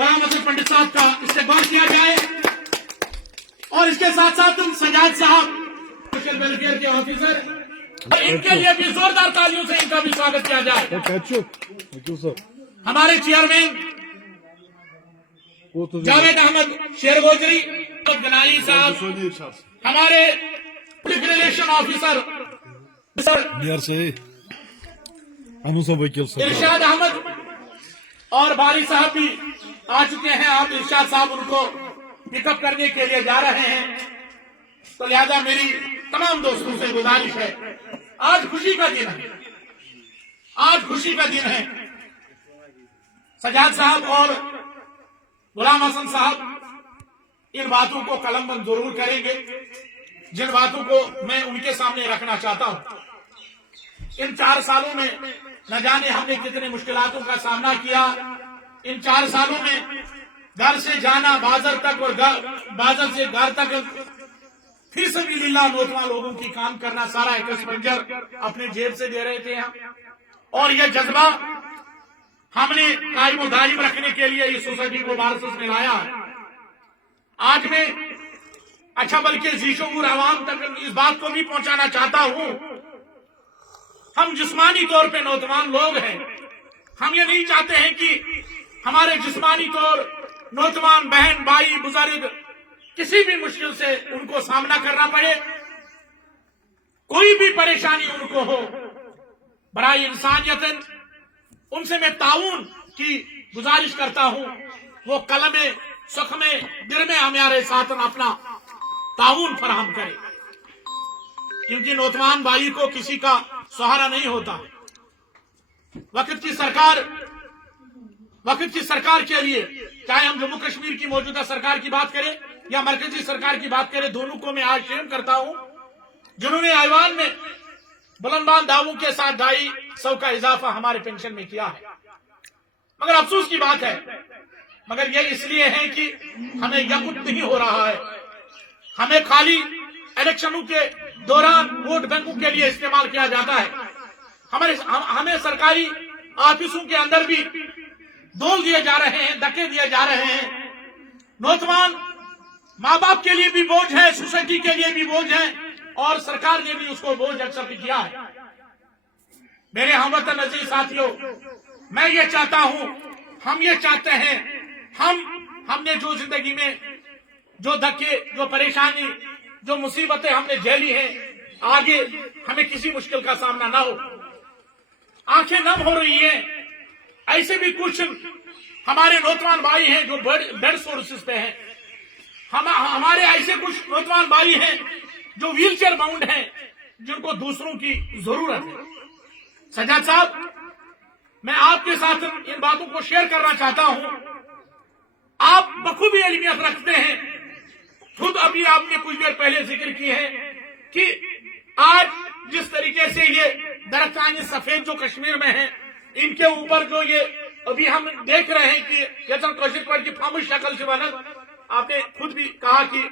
غلام حسن पंडित साहब का इस्तेमाल किया जाए और इसके साथ साथ सजाद साहब सोशल वेलफेयर के ऑफिसर, इनके लिए भी जोरदार तालियों से इनका भी स्वागत किया जाए। हमारे चेयरमैन जावेद अहमद शेरगोजरी गनाई साहब, हमारे पब्लिक रिलेशन ऑफिसर इरशाद अहमद और बारी साहब भी आ चुके हैं। आप इरशाद साहब उनको पिकअप करने के लिए जा रहे हैं, तो लिहाजा मेरी तमाम दोस्तों से गुजारिश है, आज खुशी का दिन है, आज खुशी का दिन है। सजाद साहब और गुलाम हसन साहब इन बातों को कलमबंद जरूर करेंगे जिन बातों को मैं उनके सामने रखना चाहता हूं। इन 4 सालों में न जाने हमने कितने मुश्किलातों का सामना किया। इन 4 सालों में घर से जाना बाजार तक और बाजार से घर तक फिर सबिलिल्लाह नौजवान लोगों की काम करना, सारा एक्सपेंडिचर अपने जेब से दे रहे थे हम, और यह जज्बा हमने कायम दायम रखने के लिए इस सोसाइटी को बारसस में लाया है। आज मैं अच्छा बल्कि जीशोर आवाम तक इस बात को भी पहुंचाना चाहता हूं, हम जिस्मानी तौर पे नौजवान लोग हैं, हम ये नहीं चाहते हैं कि हमारे जिस्मानी तौर नौजवान बहन भाई बुजुर्ग किसी भी मुश्किल से उनको सामना करना पड़े, कोई भी परेशानी उनको हो, बराए इंसानियत उनसे मैं ताउन की गुजारिश करता हूं। वो कलमे सुख में दिल में हमारे साथ अपना ताउन फराहम करे, क्योंकि नौजवान भाई को किसी का सहारा नहीं होता। वक्त की सरकार के लिए, चाहे हम जम्मू कश्मीर की मौजूदा सरकार की बात करें या मरकजी सरकार की बात करें, दोनों को मैं आज शेम करता हूं जिन्होंने ऐवान में बुलंदबान दावों के साथ 250 का इजाफा हमारे पेंशन में किया है। मगर अफसोस की बात है, मगर यह इसलिए है कि हमें यकुत नहीं हो रहा है, हमें खाली इलेक्शनों के दौरान वोट बैंकों के लिए इस्तेमाल किया जाता है। हमें सरकारी ऑफिसों के अंदर भी दोल दिए जा रहे हैं, धक्के दिए जा रहे हैं। नौजवान माँ बाप के लिए भी बोझ है, सोसाइटी के लिए भी बोझ है, और सरकार ने भी उसको बोझ एक्सेप्ट किया है। मेरे हमवतन अजीज साथियों, मैं ये चाहता हूं, हम ये चाहते हैं, हमने जो जिंदगी में जो धक्के, जो परेशानी, जो मुसीबतें हमने झेली हैं, आगे हमें किसी मुश्किल का सामना ना हो। आंखें नम हो रही हैं, ऐसे भी कुछ हमारे नौजवान भाई हैं जो बेड सोर्सेस पे हैं, हमारे ऐसे कुछ नौजवान भाई हैं जो व्हीलचेयर बाउंड हैं, जिनको दूसरों की जरूरत है। सजाद साहब, मैं आपके साथ इन बातों को शेयर करना चाहता हूं। आप बखूबी इल्मियत रखते हैं, खुद अभी आपने कुछ देर पहले जिक्र की है कि आज जिस तरीके से ये दरख्तानी सफेद जो कश्मीर में है, इनके ऊपर जो ये अभी हम देख रहे हैं कि कशिश पर की फामुश शक्ल से बनत, आपने खुद भी कहा कि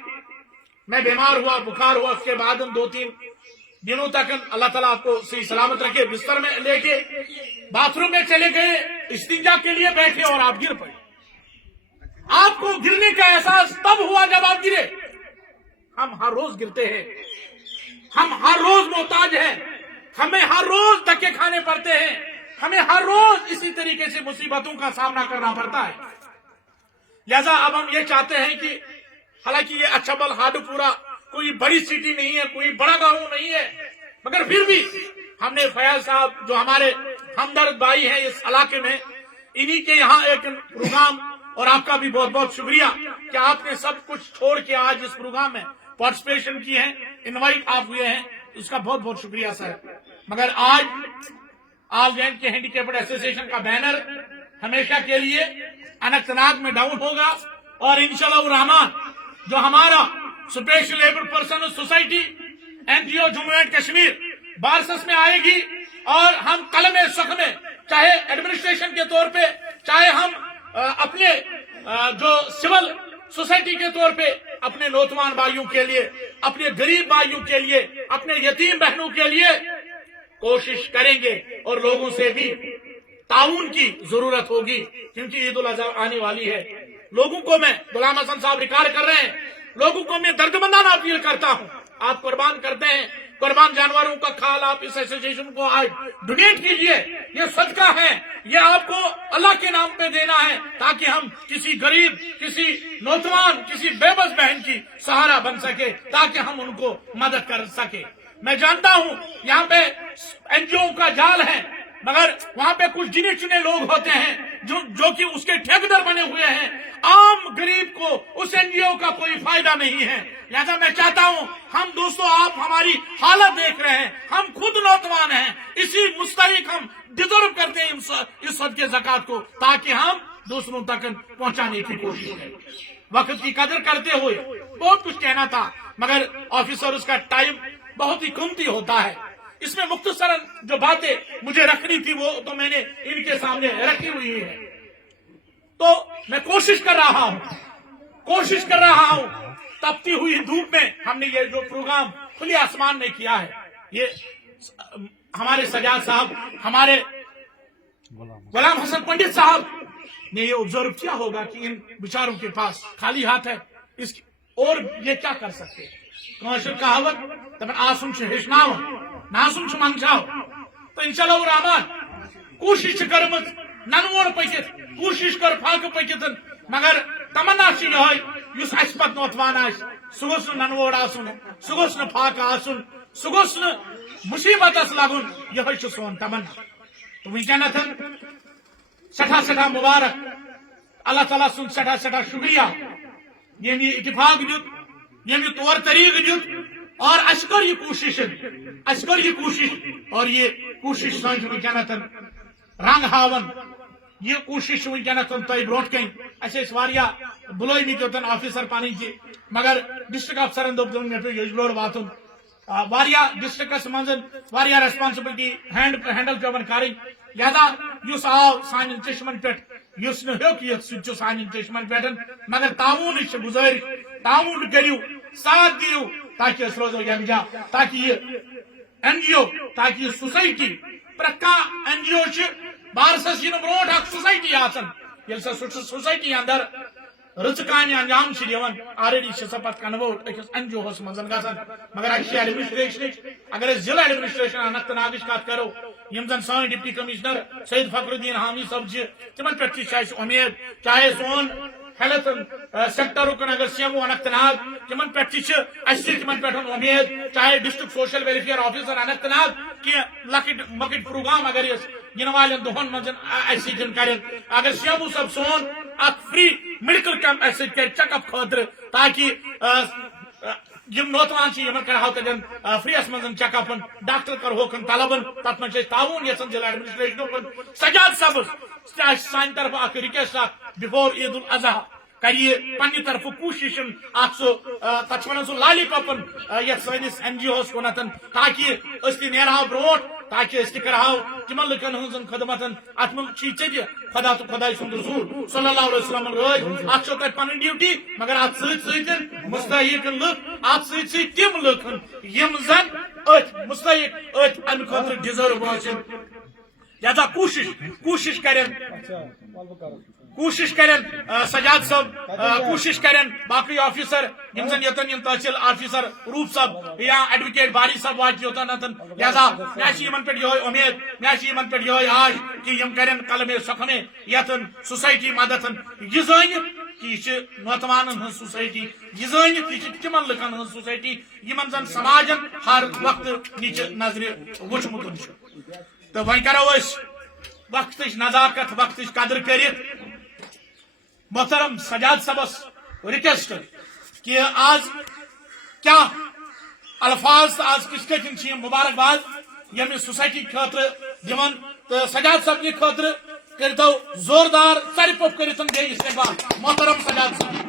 मैं बीमार हुआ, बुखार हुआ, उसके बाद हम 2-3 दिनों तक अल्लाह ताला आपको सही सलामत रखे, बिस्तर में लेके बाथरूम में चले गए, इस्तिंजा के लिए बैठे और आप गिर पड़े। आपको गिरने का एहसास तब हुआ जब आप गिरे। हम हर रोज गिरते हैं, हम हर रोज मोहताज हैं, हमें हर रोज धक्के खाने पड़ते हैं, हमें हर रोज इसी तरीके से मुसीबतों का सामना करना पड़ता है। लिहाजा अब हम ये चाहते हैं कि हालांकि ये अछबल हाडूपुरा कोई बड़ी सिटी नहीं है, कोई बड़ा गांव नहीं है, मगर फिर भी हमने फयाज साहब जो हमारे हमदर्द भाई हैं इस इलाके में, इन्हीं के यहाँ एक प्रोग्राम, और आपका भी बहुत बहुत शुक्रिया कि आपने सब कुछ छोड़ के आज इस प्रोग्राम में पार्टिसिपेशन की है, इनवाइट आप हुए हैं, इसका बहुत बहुत शुक्रिया सर। मगर आज ऑल इंडिया के हैंडीकैप्ड एसोसिएशन का बैनर हमेशा के लिए अनंतनाग में डाउन होगा, और इंशाल्लाह रहमान जो हमारा special able person society NGO Jammu and Kashmir बारसस में आएगी, और हम कलमे सुख में, चाहे एडमिनिस्ट्रेशन के तौर पे, चाहे हम अपने जो सिविल सोसाइटी के तौर पे अपने नौजवान भाइयों के लिए, अपने गरीब भाइयों के लिए, अपने यतीम बहनों के लिए कोशिश करेंगे, और लोगों से भी ताउन की जरूरत होगी, क्योंकि ईद उल अजहा आने वाली है। लोगों को मैं, गुलाम हसन साहब रिकॉर्ड कर रहे हैं, लोगों को मैं दर्दमंदाना अपील करता हूं, आप कुर्बान करते हैं, कुर्बान जानवरों का खाल आप इस एसोसिएशन को आज डोनेट कीजिए। ये सदका है, ये आपको अल्लाह के नाम पे देना है, ताकि हम किसी गरीब, किसी नौजवान, किसी बेबस बहन की सहारा बन सके, ताकि हम उनको मदद कर सके। मैं जानता हूं यहाँ पे एनजीओ का जाल है, मगर वहां पे कुछ गिने चुने लोग होते हैं जो कि उसके ठेकेदार बने हुए हैं। आम गरीब को उस एनजीओ का कोई फायदा नहीं है। लिहाजा मैं चाहता हूं, हम दोस्तों, आप हमारी हालत देख रहे हैं, हम खुद नौजवान हैं, इसी मुस्तहिक हम डिजर्व करते हैं इस सदके ज़कात को, ताकि हम दूसरों तक पहुंचाने की कोशिश करें। वक्त की कदर करते हुए बहुत कुछ कहना था, मगर ऑफिसर उसका टाइम बहुत ही कीमती होता है। इसमें मुख्तसरन जो बातें मुझे रखनी थी वो तो मैंने इनके सामने रखी हुई है। तो मैं कोशिश कर रहा हूं, तपती हुई धूप में हमने ये जो प्रोग्राम खुले आसमान में किया है, ये हमारे सजाद साहब, हमारे गुलाम हसन पंडित साहब ने ये ऑब्जर्व किया होगा कि इन बेचारों के पास खाली हाथ है, इसकी और ये क्या कर सकते हैं। कमर्शियल कहावत तब आसुम से हेचनाव नासुम से मंचाव। तो इंशाल्लाह रहमान कोशिश कर ननवोड़ पकित, कोशिश कर फाक पकित, मगर तमन्ना युस अस पत नौतवान सह गोस ननवोड़ आसुन, सह गोस फाक आसुन, सह गोस मुसीबत लगुन, यह सोन तमन्ना। तो वनकन सठा सठा मुबारक, अल्लाह ताला सुन सठा सठा शुक्रिया, यम ये इतफाक दुत, यम ये तौर तरीक दुत, और अशकर ये कोशिश, और ये कोशिश वनकन रंग हावन, ये कोशिश वनकन तुम ब्रोट कन बुलोमत योतन ऑफिसर पन ति, मगर डिस्ट्रिक्ट अफसरन दोप मे पे यजलोर वातुन, डिस्ट्रिक्टस मज रेस्पॉन्सिबिलिटी हैंडल पेवन करें। लिहाजा युस आव सान चश्मन पे युस नोक यह सान चश्मन पे, मगर ताउन गुजारिश, ताउन करू, साथ दियो, ताकि अस रोजो यकजा, ताकि ये एनजीओ, ताकि ये सोसाइटी, प्रत एनजीओ बारसस इन ब्रोट अख सोसाइटी आसन, ये सोसाइटी अंदर रच कान अंजाम ऑलरेडी पे कन्वर्ट अकिस एनजीओ मज ग, मगर एडमिनिस्ट्रेशन, अगर जिला एडमिनिस्ट्रेशन अनंतनाग कत करो, यम जन सान डिप्टी कमिश्नर सैयद फखरुद्दीन हामी सब तिमन पे उम्मीद, चाहे सोन हेल्थ सेक्टर अगर सीएमओ अनंतनाग तिमन पे तिमन पे उम्मीद, चाहे district social welfare officer Anantnag कि लकट मकट प्रोग्राम अगर इन वाले दोहन मज कर, अगर सीएमओ सब सोन फ्री मेडिकल कैंप चेकअप खतर, ताकि यम नौजवान कर फ्रीस मज चेकअप, डॉक्टर कर तलबन, तथ मे ताउन यन जिला एडमिनिस्ट्रेशन सजाद सब सान तरफ रिक्वेस्ट बिफोर ईद उल अजहा कर पन्ने तरफ कोशिश तथ सो लालीपॉपन ये सैनिस एनजीओस कुन, ताकि नेरहा ब्रोट, ताकि करहाव तिमन लुकन हन खदमत, अत मे खुदा तो खुदा सुंद रसूल सल्लल्लाहु अलैहि वसल्लम रोज अत तुम पन ड्यूटी, मगर अत सत मुस्तहिक लुक, अत सत तिम लुक यम जन अथ मुस्तहिक अथ अम खुद डिजर्व आसन। लिहाजा कोशिश करें सजाद सब, कोशिश करें बाकी ऑफिसर यम जन योतन यम तहसील ऑफिसर रूप सब या एडवोकेट बारी सब वात योतन, लिहाजा मे पे यह उम्मीद, मे पे यह आश कि यम करें कलमे सखमे यतन सोसाइटी मदद, यह जान कि यह नौजवान सोसाइटी, यह जान कि तिमन लुकन सोसाइटी यमन जन समाजन हर वक्त नीच नजर वुचमुत। तो वह करो वक्त नजाकत, वक्त कदर कर मोहतरम सजाद सबस रिक्वेस्ट कि आज क्या अल्फाज आज किस कन मुबारकबाद यम सोसाइटी खतर दिवन, तो सजाद सब खतर कर जोरदार सर पप कर इस्तेमाल मोहतरम सजाद सब।